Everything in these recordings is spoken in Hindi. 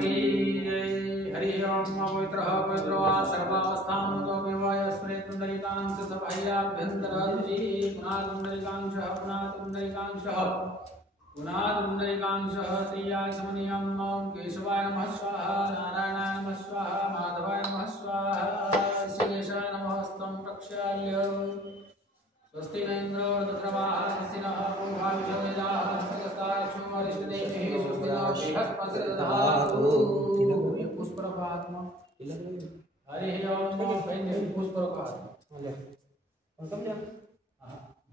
की हरि ओम पवित्रः पवित्रो वा सर्वावस्थां तोमेवाय स्मरेत् पुण्डरीकांश सभायाभ्यन्तररुचि पुनादुण्डरीकांशः पुनादुण्डरीकांशः पुनादुण्डरीकांशः त्रियाय समनियं ॐ केशवाय नमः स्वाहा नारायणाय नमः स्वाहा माधवाय नमः स्वाहा श्रीकेशाय नमः स्तं प्रक्षाल्य स्वस्ति न इंद्रो वृत्रवाः स्वस्ति नः पूर्वा विश्ववेदाः स्वस्तिस्तारक्षोमरिष्टदेभिः स्वस्ति नो बृहस्पतिर्दधातु ये पुष्परपात्मा हरिः ओम पुष्परपात्मा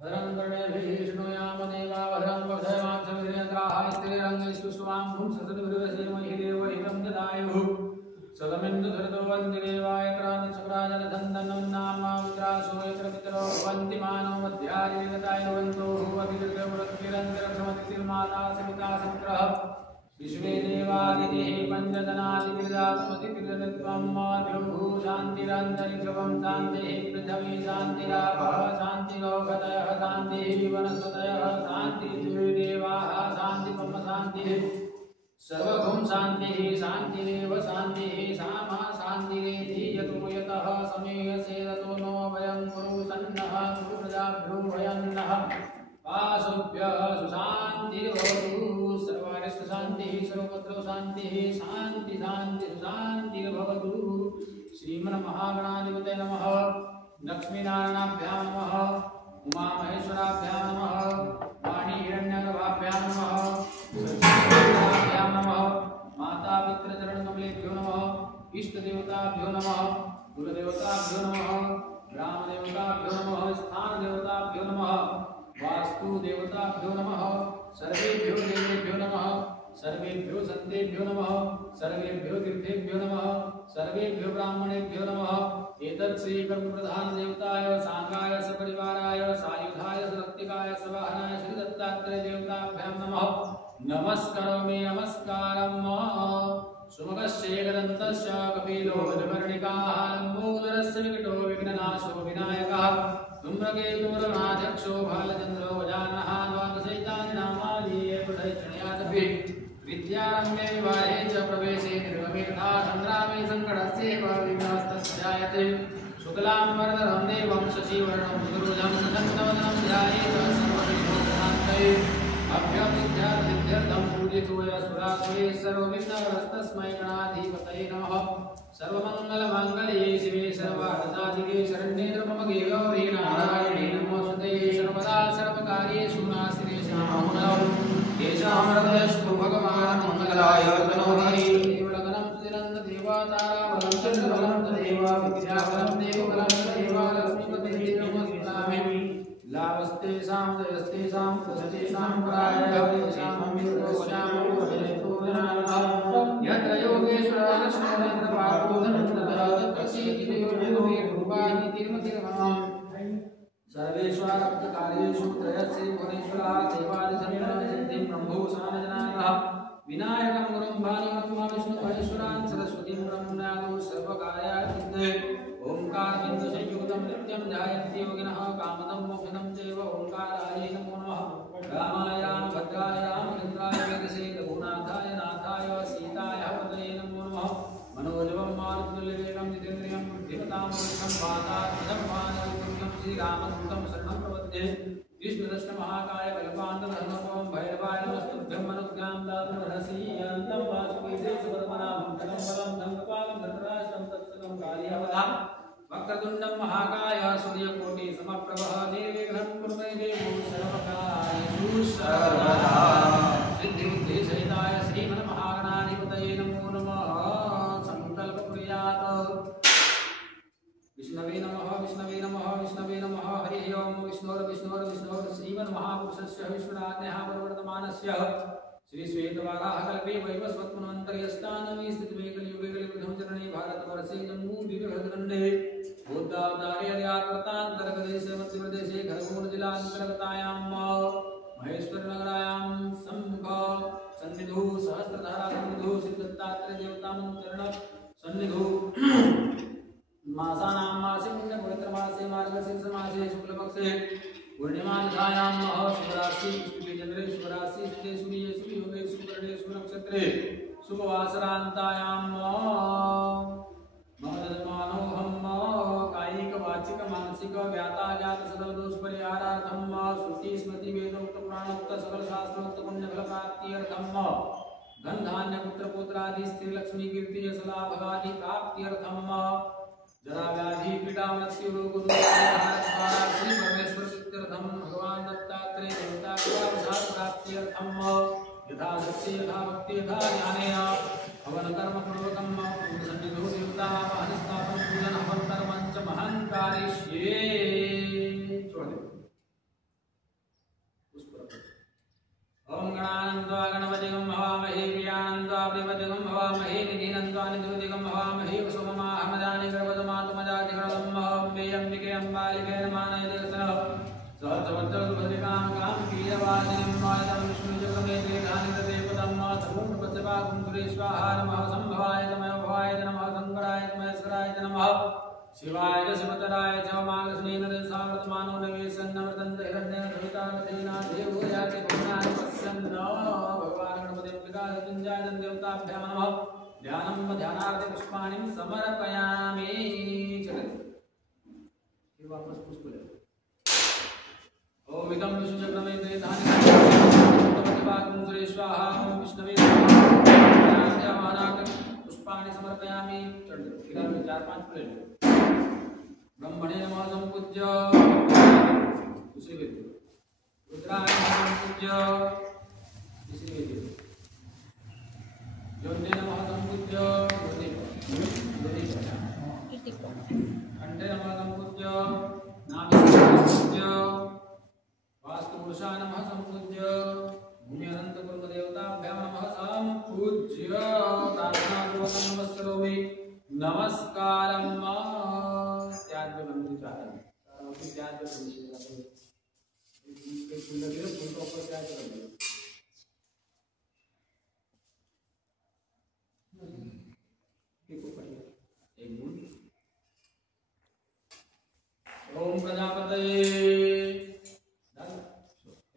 भद्रं कर्णेभिः शृणुयाम देवा भद्रं वधमाक्षभिर्यन्द्राः स्त्रीरङ्गैस्तुष्टुवां पुंससद्भिर्वसेमहि देवहितं ददायुः सदमिन्दुधृतो वन्दिदेवाय त्राणचक्राजलधन्दनं नामा वित्रासो यत्र पितरो भवन्ति मानो मध्यादिदेवताय वन्तो हुवतिर्गवरतिरन्तरक्षमतिर्माता सविता सवित्रः विश्वे देवादितिः पञ्चजनादितिर्दात्मतिर्गतत्वं मातृभू शान्तिरन्तरिक्षं शान्तिः पृथिवी शान्तिरापः शान्तिलोकतयः शान्तिः वनस्पतयः शान्तिर्देवाः शान्तिपम शान्तिः सर्वभूम शान्तिः शान्तिरेव शान्तिः सामा शान्तिरेधि यतो यतः समेयसे रतो नो वयं कुरु सन्नः कुरु प्रजाभ्यो वयन्नः वासुभ्यः सुशान्तिर्भवतु सर्वारिष्ट शान्तिः सर्वत्र शान्तिः शान्ति शान्ति शान्तिर्भवतु श्रीमन्महागणाधिपतये नमः लक्ष्मीनारायणाभ्यां नमः उमामहेश्वराभ्यां नमः वाणी हिरण्यगर्भाभ्यां नमः सच्चिदानन्दाभ्यां नमः माता पितृचरणकमलेभ्यो नमः इष्टदेवताभ्यो नमः कुलदेवताभ्यो नमः ग्रामदेवताभ्यो नमः स्थानदेवताभ्यो नमः वास्तुदेवताभ्यो नमः सर्वेभ्यो देवेभ्यो नमः सर्वेभ्यो सन्तेभ्यो नमः सर्वेभ्यो तीर्थेभ्यो नमः सर्वेभ्यो ब्राह्मणेभ्यो नमः एतत् श्री कर्मप्रधान देवताय सांगाय सपरिवाराय सायुधाय सशक्तिकाय सवाहनाय श्री दत्तात्रेय देवताभ्यां नमः नमस्करोमि नमस्कारं सुमगस्येकदन्तस्य कपिलो वज्रवर्णिकाः लम्बोदरस्य विकटो विघ्ननाशो विनायकः धूम्रकेतुर्गणाध्यक्षो भालचन्द्रो गजाननः द्वादशैतानि नामानि एकशैक्षणयादपि विद्यारम्भे विवाहे च प्रवेशे निर्गमे तथा सङ्ग्रामे सङ्कटस्यैव विघ्नस्तस्यायते शुक्लाम्बरधरं देवं शशिवर्णं चतुर्भुजं प्रसन्नवदनं ध्यायेत् सर्वविघ्नोपशान्तये अभ्यसिद्ध्यर्थं पूजितोय सुरासुरे सर्वविघ्नहरस्तस्मै गणाधिपतये नमः सर्वमङ्गलमाङ्गल्ये शिवे सर्वार्थसाधिके शरण्ये त्र्यम्बके गौरी नारायणे नमोऽस्तुते सर्वदा सर्वकार्येषु नास्ति श्याममङ्गलं येषां हृदयस्तु भगवान् मङ्गलाय तनोहरि देवलगनं सुदिनं देवताराबलं चन्द्रबलं तदेव विद्याबलं देवबलं तदेव लक्ष्मीपते नमोऽस्तुते लाभस्तेषां जयस्तेषां कुशतेषां परायणस्तेषां अमृतस्यां भजनेतुर्जनाः यत्र योगेश्वरः कृष्णो यत्र पार्थो धनुर्धरः तत्र श्रीदेवरूपादितिर्मतिर्मः सर्वेष्वारब्धकार्येषु त्रयस्य भुवनेश्वरः देवादिसंसिद्धिं ब्रह्मोशानजनाः विनायकं गुरुं भानुमत्मा विष्णुमहेश्वरान् सरस्वतीं ब्रह्मणादौ सर्वकार्यासिद्धये ओंकारबिन्दुसंयुक्तं नित्यं ध्यायन्ति योगिनः कामदं मोक्षदं चैव ओंकाराय नमो नमः रामाय रामभद्राय रामचन्द्राय वेदसे रघुनाथाय नाथाय सीताय पतये नमो नमः मनोजवं मारुतुल्यवेगं जितेन्द्रियं बुद्धिमतां वरिष्ठं वातात्मजं वानरयुतं श्रीरामदूतं शरणं प्रपद्ये विष्णुदर्शनमहाकाय कल्पान्तधर्मपवं भैरवाय नमस्तुभ्यं मनुज्ञां दातुमर्हसि अनन्तं वासुदेवं सुपद्मनाभं कदम्बलं धम्मपालं धृतराष्ट्रं तत्सदं कार्यवधा वक्रतुण्डं महाकाय सूर्यकोटि समप्रभः निर्विघ्नं कुरु मे देवो सर्वकार्येषु सर्वदा सिद्धिबुद्धिसहिताय श्रीमन्महागणाधिपतये नमो नमः संकल्पकुर्यात् विष्णवे नमः विष्णवे नमः विष्णवे नमः हरिः ओम विष्णोर्विष्णोर्विष्णोर् श्रीमन्महापुरुषस्य विश्वनाथ्यः प्रवर्तमानस्य श्री श्वेतवाराहकल्पे वैवस्वत्मन्वन्तर्यस्तानमे स्थितमे कलियुगे कलियुगं चरणे भारतवर्षे जम्बूद्वीपखण्डे बुद्धावतारेर्यात्प्रतान्तर्गदेशे मध्यप्रदेशे खरगोनजिलान्तर्गतायां महेश्वरनगरायां सम्मुख सन्निधौ सहस्रधारा सन्निधौ श्रीदत्तात्रेयदेवतां चरण सन्निधौ मासानां मासे पुण्यपवित्रमासे मार्गशीर्षमासे शुक्लपक्षे पूर्णिमानिधायां शिवराशि चंद्रे शिवराशि स्थिते सूर्ये सूर्योगे सुकरणे सुनक्षत्रे शुभवासरान्तायां मम यजमानोऽहं कायिक वाचिक मानसिक व्याता जात सकल दोष परिहारार्थं श्रुति स्मृति वेदोक्त पुराणोक्त सकल शास्त्रोक्त पुण्य फल प्राप्त्यर्थं धन धान्य पुत्र पुत्रादि स्त्री लक्ष्मी कीर्ति यश लाभ आदि प्राप्त्यर्थं जरा व्याधि पीड़ा मृत्यु रोग द्वारा श्री परमेश्वर प्रीत्यर्थं भगवान दत्तात्रेय देवता कृपा प्राप्त्यर्थं यथा शक्ति यथा भक्ति यथा ज्ञानेन हवन कर्म पूर्वकं सन्निधो देवता वाहन स्थापन पूजन हवन कर्मं च महं कारयिष्ये। ओम गणानंत्वा गणपतिगं हवामहे प्रियानंत्वा प्रियपतिगं हवामहे निधिनंत्वा निधिपतिगं हवामहे वसुममाहमदानि गर्भदमातुमजातिगणं अम्बे अम्बिके अम्बालिके नमानय देवसः सहस्रवज्रभद्रिकां कां कीरवासिनीं मायतं विष्णुजगमेत्रे धानितते पदं धूम्रपत्रपाकुं सुरेश्वाहा नमः संभवाय नमः भवाय नमः शंकराय नमः स्कराय नमः शिवाय शिवतराय च मागस्नेन सावर्तमानो नवेशन्नवर्तन्त हिरण्येन सवितारथेना देवो याति भुवनानि पश्यन् भगवान् गणपतिं विकासपुञ्जाय देवताभ्यां नमः ध्यानं ध्यानार्थे पुष्पाणि समर्पयामि। चलते फिर वापस पुष्प ले ओम इदं विष्णुचक्रमेत्रे धानितम् सुरेश्वाहा ओम विष्णवे स्वाहा पुष्पाणि समर्पयामि। चलते फिर 4-5 प्लेट ब्रह्मणे नमः संपूज्य दूसरी वेदी रुद्राय नमः संपूज्य तीसरी वेदी योन्ये नमः संपूज्य खंडे नमः संपूज्य नाभि नमः संपूज्य वास्तुपुरुषाय नमः संपूज्य भूमि अनंत कुर्म देवताभ्यां नमः संपूज्य प्रार्थनापूर्वकं नमस्करोमि नमस्कारं त्याग बंदी चाहते हैं त्याग बंदी फूल लगे फूल को ऊपर त्याग कर दिया एक ऊपर एक बूंद ओम प्रजापतये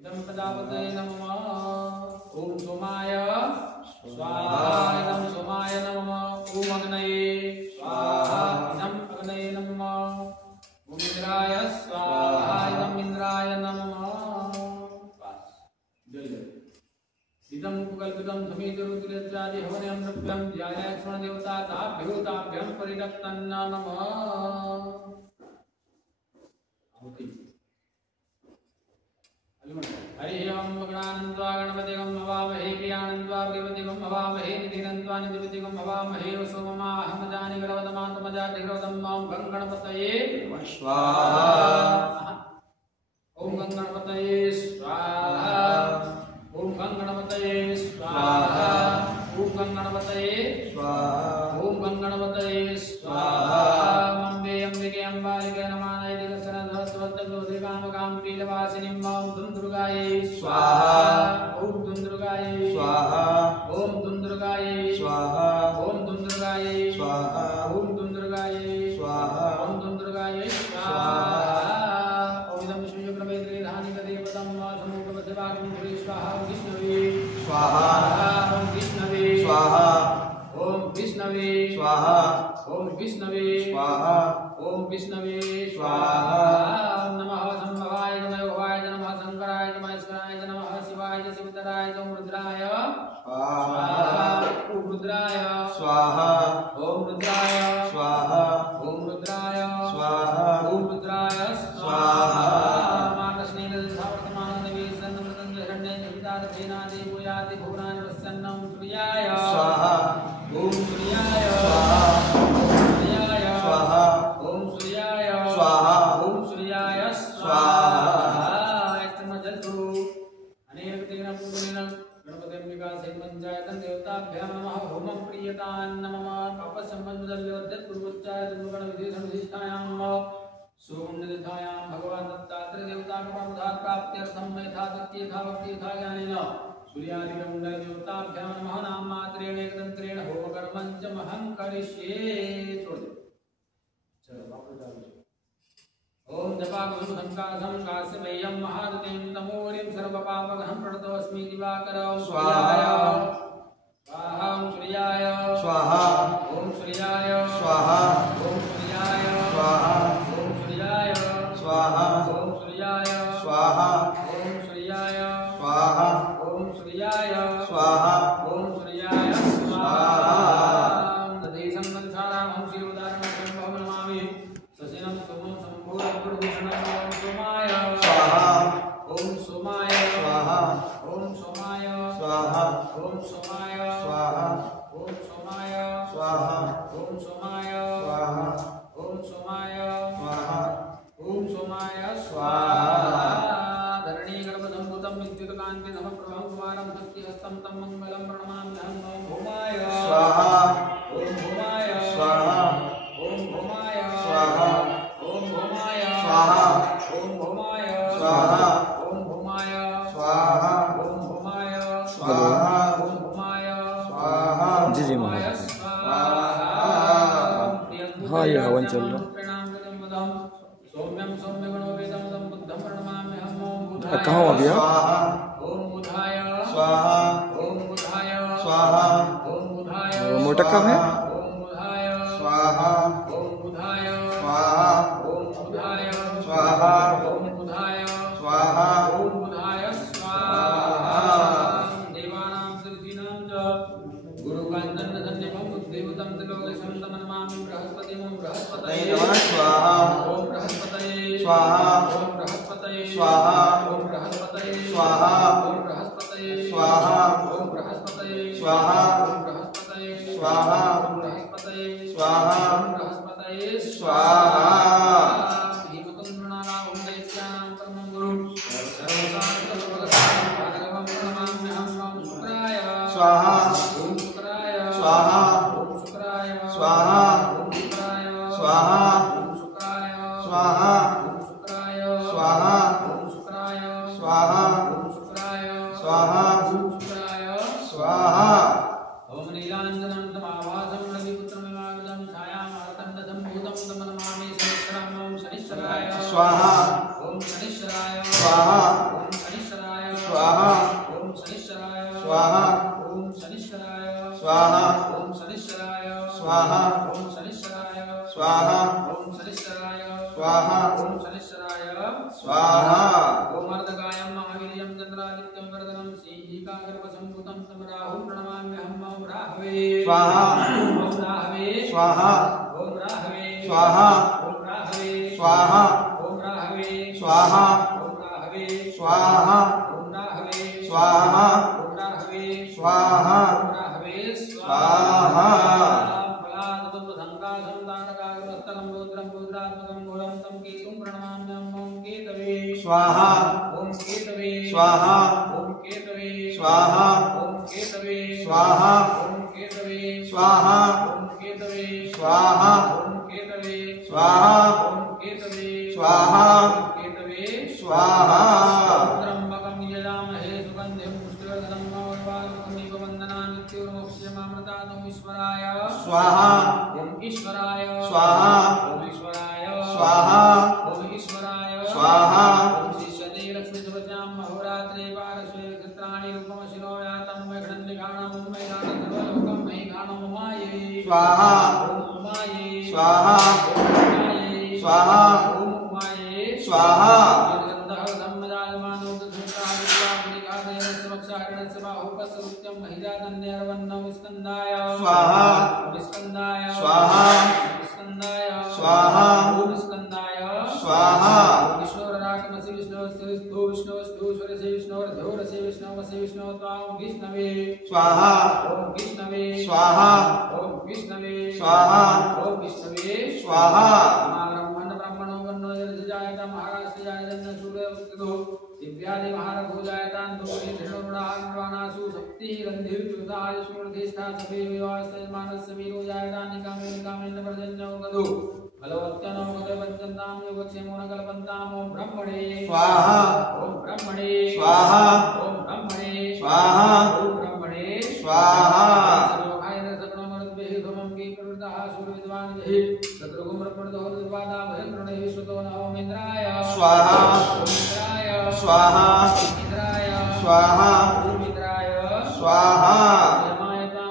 इदं प्रजापतये नमः ओम सोमाय स्वाहा इदं सोमाय नमः ओम अग्नये स्वाहा इदं अग्नये नमः ओम इंद्राय स्वाहा इदं इंद्राय नमः इदं कुकल्पितं समेतरुद्रेत्रादि हवनयं द्रव्यं ध्यायाक्ष्मण देवता ताभ्योताभ्यं परिरक्तं नमः। हरि ओम गणानंत्वा गणपतिगं हवामहे प्रियानंत्वा प्रियपतिगं हवामहे निधिनंत्वा निधिपतिगं हवामहे वसुममाहमदानि गर्भदमातुमजातिगृतं मां गं गणपतये स्वाहा ओम गं गणपतये स्वाहा ओम गं गणपतये स्वाहा ओम गं गणपतये स्वाहा ओम गं गणपतये स्वाहा अम्बे अम्बिके अम्बालिके नमानय दिगसन सहस्रवज्रभद्रिकां पीलवासिनीं मां दुर्गायै स्वाहा ओम दुर्गायै स्वाहा ओम दुर्गायै स्वाहा ओम दुर्गायै स्वाहा ओम दुर्गायै स्वाहा ओम दुर्गायै स्वाहा ओम इदं विष्णुचक्रमेत्रे धानितदेवतं समूहपद्यवाकुं स्वाहा विष्णवे स्वाहा ओम विष्णवे स्वाहा ओम विष्णवे स्वाहा ओम विष्णवे स्वाहा ओम विष्णवे स्वाहा नमः संभवाय नमः भवाय नमः शंकराय नमः स्कराय नमः शिवाय शिवतराय ओम रुद्राय स्वाहा ओम रुद्राय स्वाहा ओम रुद्राय स्वाहा ओम रुद्राय स्वाहा ओम रुद्राय स्वाहा मातस्नेन सावर्तमानो निवेशनं मृतं हिरण्ये हितार्थेना देवयाति भुवनानि पश्यन्नं सूर्याय स्वाहा ओम सूर्याय स्वाहा सूर्याय स्वाहा ओम सूर्याय स्वाहा ओम सूर्याय स्वाहा एकमजतु अनेकतेन पूर्णेन गणपतिं विकासेन पंचायतं देवताभ्यां नमः होमं प्रियतां नमः पापसंबन्धदल्योद्यत् पूर्वोच्चाय दुर्गण विधिषण विशिष्टायां नमः सोमनिधायां भगवान् दत्तात्रेय देवता कृपामुदार प्राप्त्यर्थं यथा तत् यथा भक्ति यथा ज्ञानेन सूर्यादिकमण्डल देवताभ्यां नमः नाम मात्रेण एकतंत्रेण होम कर्मं च महं करिष्ये। छोड़ दे चलो वापस जाओ ओम जपाकुसुम संकासं काश्यपेयं महादतिं तमोरिं सर्वपापगहं प्रणतोऽस्मि दिवाकरं स्वाहा स्वाहा ओम सूर्याय स्वाहा ओम सूर्याय स्वाहा ओम सूर्याय स्वाहा ओम सूर्याय स्वाहा ओम सूर्याय स्वाहा ओम सूर्याय स्वाहा ओम सूर्याय स्वाहा ओम सूर्याय स्वाहा तदेशं संसारामहं शिरोदारणं संभवं नमामि ससिनं सोमं सम्पूर्णं प्रभूषणं ओम सोमाय स्वाहा ओम सोमाय स्वाहा ओम सोमाय स्वाहा ओम सोमाय स्वाहा ओम सोमाय स्वाहा ओम सोमाय स्वाहा ओम सोमाय स्वाहा ओम सोमाय स्वाहा धरणी गर्भसंभूतं विद्युत्कान्ति समप्रभं कुमारं शक्तिहस्तं तं मङ्गलं प्रणमाम्यहं ओम भूमाय स्वाहा ओम भूमाय स्वाहा ओम भूमाय स्वाहा ओम भूमाय स्वाहा ओम भूमाय स्वाहा ओम भूमाय स्वाहा ओम भूमाय स्वाहा ओम भूमाय स्वाहा जी जी महाराज हाँ ये हवन चल रहा सौम्यं सौम्यगुणोपेतं बुद्धं प्रणमाम्यहं ओम बुधाय कहाँ हुआ भैया स्वाहा ओम बुधाय स्वाहा ओम बुधाय स्वाहा ओम बुधाय मोटक कब है ओम बुधाय स्वाहा ओम बुधाय स्वाहा ओम बुधाय स्वाहा ओम बुधाय स्वाहा ओम बुधाय स्वाहा देवानां सृष्टिनां च गुरुकान्तन्नधन्यमं बुद्धियुतं त्रिलोकशं तमनमामि बृहस्पतिं बृहस्पतये नमः स्वाहा ओम बृहस्पतये स्वाहा ओम बृहस्पतये स्वाहा ओम बृहस्पतये स्वाहा ओम बृहस्पतये स्वाहा ओम बृहस्पतये स्वाहा ओम बृहस्पतये स्वाहा ओम बृहस्पतये स्वाहा ओम बृहस्पतये स्वाहा भीमतुन्द्रनारायण ओम दैत्यानां परमं गुरुं सर्वसान्तभगवतां भार्गवं प्रणमाम्यहं ओम शुक्राय स्वाहा ओम शुक्राय स्वाहा ओम शुक्राय स्वाहा ओम शुक्राय स्वाहा ओम शुक्राय स्वाहा ओम शुक्राय स्वाहा ओम शुक्राय स्वाहा ओम शुक्राय स्वाहा ओम शुक्राय स्वाहा ओम नीलाञ्जनं तमाभासं रविपुत्रमिवागतं छायामार्तण्डसम्भूतं तमनमामि शनिश्चराय ओम शनिश्चराय स्वाहा ओम शनिश्चराय स्वाहा ओम शनिश्चराय स्वाहा ओम शनिश्चराय स्वाहा ओम शनिश्चराय स्वाहा ओम शनिश्चराय स्वाहा ओम शनिश्चराय स्वाहा ओम शनिश्चराय स्वाहा ओम शनिश्चराय स्वाहा ओम अर्धकायं महावीर्यं चन्द्रादित्यं वर्धनं श्रीकाग्रवसम्भूतं तं राहुं प्रणमाम्यहं ओम राहवे स्वाहा ओम राहवे स्वाहा ओम राहवे स्वाहा ओम राहवे स्वाहा ओम राहवे स्वाहा ओम राहवे स्वाहा ओम राहवे स्वाहा ओम राहवे स्वाहा ओम राहवे स्वाहा फलादुपसंकाशं ताटकाग्रस्तलं रुद्रं रुद्रात्मकं घोरं तं केतुं प्रणमाम्यहं ओम केतवे स्वाहा ओम केतवे स्वाहा ओम केतवे स्वाहा ओम केतवे स्वाहा ओम केतवे स्वाहा ओम केतवे स्वाहा ओम केतवे स्वाहा ओम केतवे स्वाहा ओम केतवे स्वाहा त्र्यंबकं यजामहे सुगन्धिं पुष्टिवर्धनं मौर्वारुकमिव वन्दनानि नित्यमुक्ष्यमामृतात् ईश्वराय स्वाहा ओम ईश्वराय स्वाहा ओम ईश्वराय स्वाहा ओम ईश्वराय स्वाहा ओम शिष्यते लक्ष्मीध्वजां महोरात्रे पारस्वे चित्राणि रूपमशिनो यातं वैघ्नन्निघाणं मैघाणं मैघाणं माये स्वाहा ओम माये स्वाहा ओम माये स्वाहा ओम माये स्वाहा निर्गन्धः धम्मजायमानो दुष्टादित्यामनिकादयस्य वक्षाहरणस्य बाहुपस्सुत्यं महिजादन्यर्वन्नं स्कन्दाय स्वाहा स्कन्दाय स्वाहा स्कन्दाय स्वाहा ओम स्कन्दाय स्वाहा विष्णुराकमसि विष्णुवस्य विष्णुवस्तु स्वरसे विष्णुर्धोरसे विष्णुवसे विष्णु त्वां विष्णवे स्वाहा ओम विष्णवे स्वाहा ओम विष्णवे स्वाहा ओम विष्णवे स्वाहा ब्राह्मणो वन्नो जलजायत महाराष्ट्रजायतन सूर्यवस्तु दिव्यादि महारभुजायतान दुर्गे धृणुर्णासु शक्तिः रन्धिर्युताय स्मृतिष्ठा सभे विवासे मानस्य वीरो जायतान निकामेन पर्जन्यो गदो बलवत्यनो गदवत्यन्तां योगक्षेमो न कल्पन्तां ओम ब्रह्मणे स्वाहा ओम ब्रह्मणे स्वाहा ओम ब्रह्मणे स्वाहा ओम ब्रह्मणे स्वाहा सर्वखाय सकलमर्द्भिः धमं की प्रवृत्तः सूर्यविद्वान् जहि तद्रुगुमर्पणदोर्द्वादा भयप्रणय विश्वतो नमो इंद्राय स्वाहा इंद्राय स्वाहा इंद्राय स्वाहा इंद्राय स्वाहा यमाय तां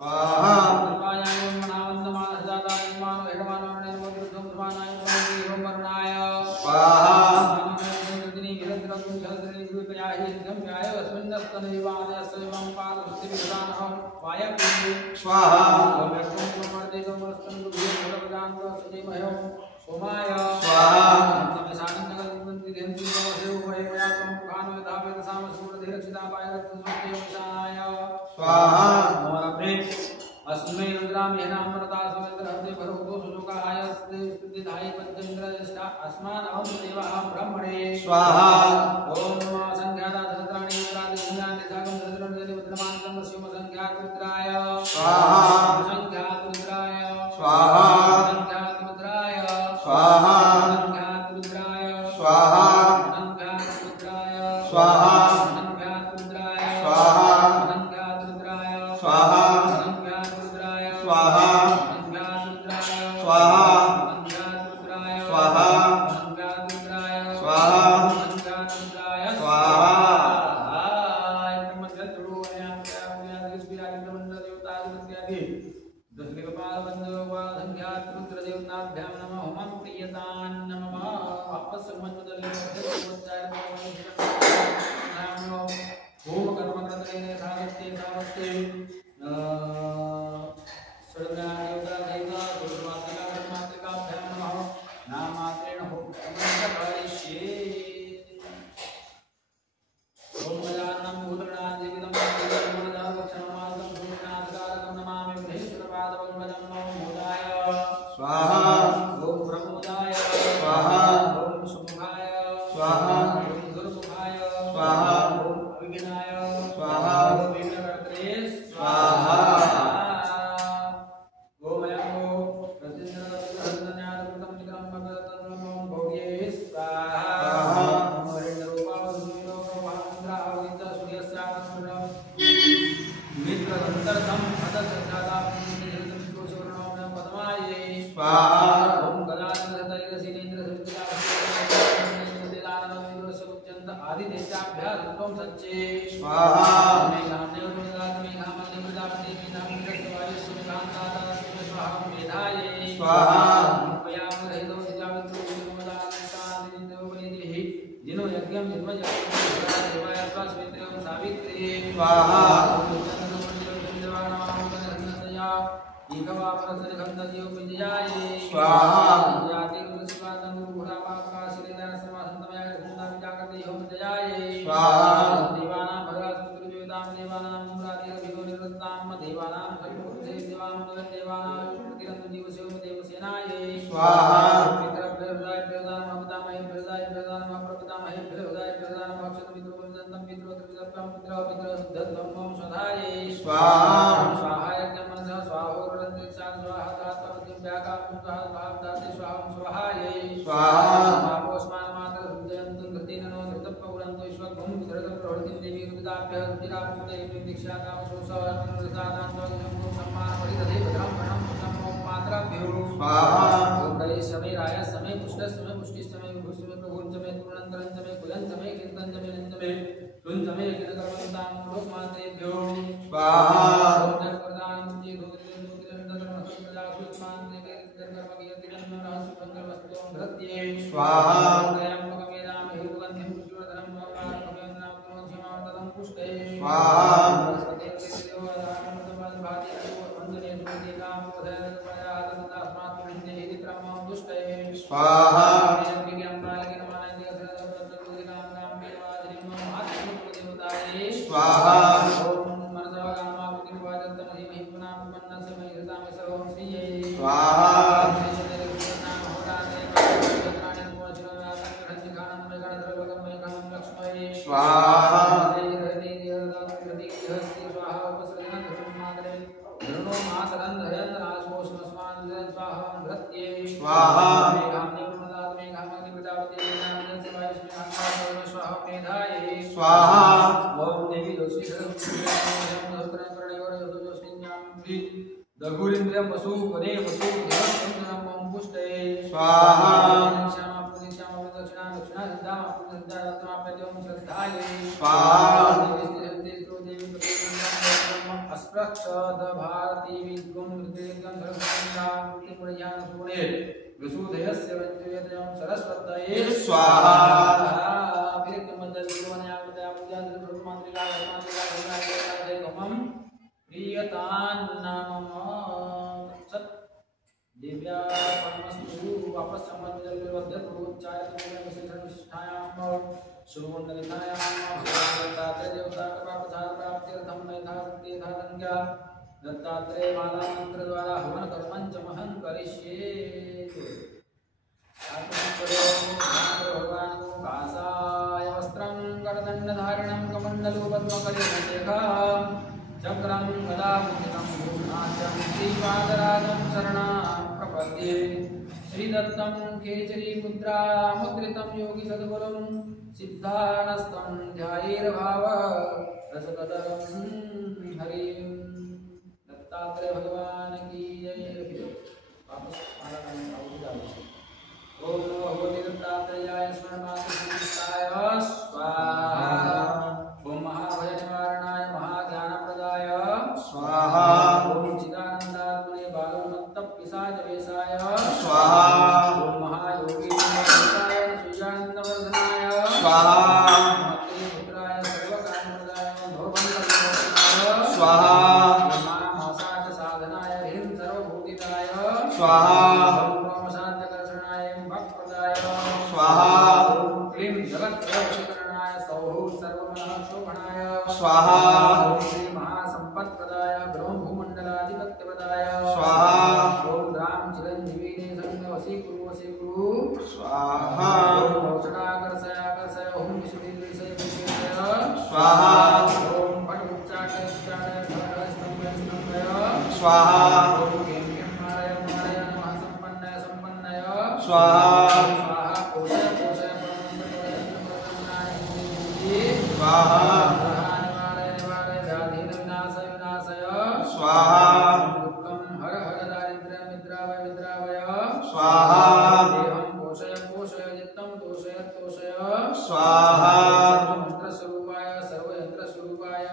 स्वाहा अस्मै रुद्रामि नामरता समेन्द्र हते भरतो सुलोकाय स्तुतिधाय पद्येन्द्रष्टा अस्मान् अहं देवः ब्रह्मणे स्वाहा ओम संध्यादा धनत्राणि युगादि ज्ञानि धागं धनत्रणे विद्यमानं शिव संध्यात रुद्राय स्वाहा संध्यात रुद्राय स्वाहा संध्यात रुद्राय स्वाहा संध्यात रुद्राय स्वाहा संध्यात रुद्राय स्वाहा संध्यात रुद्राय स्वाहा संध्यात रुद्राय स्वाहा स्वाहा स्वाहा स्वाहा स्वाहा सद भारती विद्वं नृत्यं सरस्वत्यां मुक्तिपुरयान सुने विशुद्धयस्य रज्जुयतं सरस्वतये स्वाहा विरक्तमंडल जीवनयावत्या पूजा मंत्रिका गमं प्रियतान नामम सत् दिव्या परमस्तु वापस संबंध सुवर्णलितायां दत्तात्रेय देवता कृपा प्रसाद प्राप्त्यर्थं मेधावत्यधातंज्ञा दत्तात्रेय माला मंत्र द्वारा हवन कर्मं च महं करिष्ये भगवान को कासाय वस्त्रं करदण्डधारिणं कमण्डलो पद्मकलिशेखं चक्रं गदामुदितं भूषणाचं श्रीपादराजं शरणं प्रपद्ये श्रीदत्तं केचरी मुद्रा मुद्रितं योगी सद्गुरुं सिद्धानस्तं ध्यायेर्भाव रसकतरं हरिं दत्तात्रेय भगवान की जय। वापस ओम नमो भगवते दत्तात्रेयाय स्मरणमात्रसिद्धिस्ताय स्वाहा। ओम महाभय निवारणाय महाज्ञानप्रदाय स्वाहा ओम चिदानन्दात्मने बालोन्मत्तपिशाचवेशाय स्वाहा ओम महायोगीन्द्राय सुजानन्दवर्धनाय स्वाहा महत्त्वपुत्राय सर्वकामप्रदाय भवबन्धविमोचनाय स्वाहा महासाच साधनाय ह्रीं सर्वभूतिदाय स्वाहा स्वाहा क्लीं जगत्त्रयवशीकरणाय सौः सर्वमनः शोभनाय स्वाहा श्री महासंपत्प्रदाय ब्रह्मभूमण्डलाधिपत्यप्रदाय स्वाहा ओम राम चिरंजीविने संवशीकुरु स्वाहा ओम औषधाकर्षयाकर्षय ओम विशुद्धिर्विषय स्वाहा ओम पटुच्चाटय स्तंभय स्वाहा ओम कें मारय मारय नमः संपन्नय संपन्नय स्वाहा स्वाहा पोषय पोषय स्वाहा निवारय निवारय व्याधिन विनाशय विनाशय स्वाहा दुःखं हर हर दारिद्र्य मित्रावय मित्रावय स्वाहा देहं पोषय पोषय चित्तं तोषय तोषय स्वाहा सर्वमन्त्रस्वरूपाय सर्वयन्त्रस्वरूपाय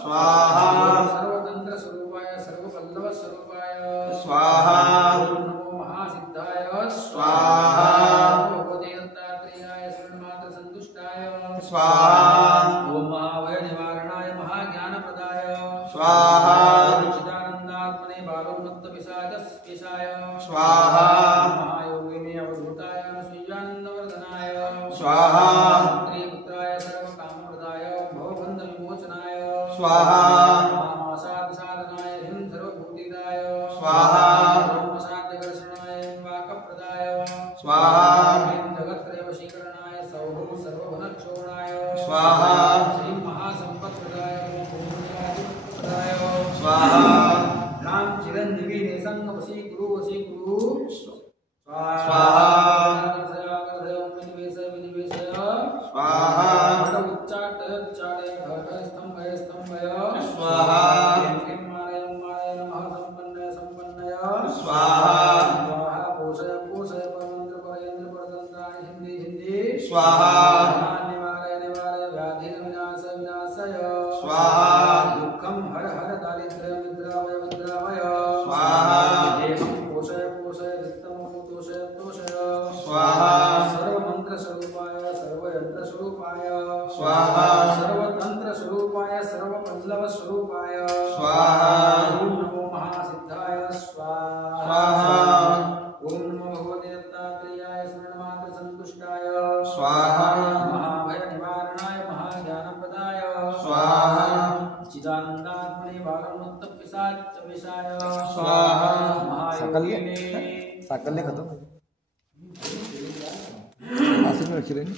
स्वाहा सर्वतन्त्रस्वरूपाय सर्वपल्लवस्वरूपाय स्वाहा नमो महासिद्धाय स्वाहा भगवते दत्तात्रेयाय शरणमात्रसन्तुष्टाय स्वाहा ओम महाभय निवारणाय महाज्ञानप्रदाय स्वाहा चिदानन्दात्मने बालोन्मत्तपिशाचस्पेशाय स्वाहा महायोगिने अवधूताय श्रीजानन्दवर्धनाय स्वाहा पुत्राय सर्वकामप्रदाय भवबन्धविमोचनाय स्वाहा महामासादसाधनाय ह्रीं सर्वभूतिदाय स्वाहा ब्रह्मसाध्यकर्षणाय वाक्प्रदाय स्वाहा ह्रीं जगत्त्रयवशीकरणाय सौः सर्वभुवनक्षोभनाय स्वाहा श्री महासंपत्प्रदाय ब्रह्मभूमण्डलाधिपत्यप्रदाय स्वाहा राम चिरंजीवी निसंग वशीकुरु स्वाहा स्वाहा उच्चाटय स्तंभय स्तंभय स्वाहा मारय मारय नमः संपन्नय संपन्नय स्वाहा स्वाहा पोषय पोषय परमंत्र परयंत्र परतंत्राणि हिंदी हिंदी स्वाहा निवारय निवारय व्याधिन विनाशय विनाशय स्वाहा दुःखं हर हर दारिद्र्य मित्रावय मित्रावय स्वाहा देहं पोषय पोषय चित्तं तोषय तोषय स्वाहा सर्वमन्त्रस्वरूपाय सर्वयन्त्रस्वरूपाय स्वाहा सर्वतन्त्रस्वरूपाय सर्वपल्लवस्वरूपाय स्वाहा ओम नमो महासिद्धाय स्वाहा स्वाहा ओम नमो भगवते दत्तात्रेयाय शरणमात्रसन्तुष्टाय स्वाहा महाभय निवारणाय महाज्ञानप्रदाय स्वाहा चिदानन्दात्मने बालोन्मत्तपिशाचवेशाय स्वाहा महायोगिने साकल्य खत्म आसिफ में रखी रहेंगे।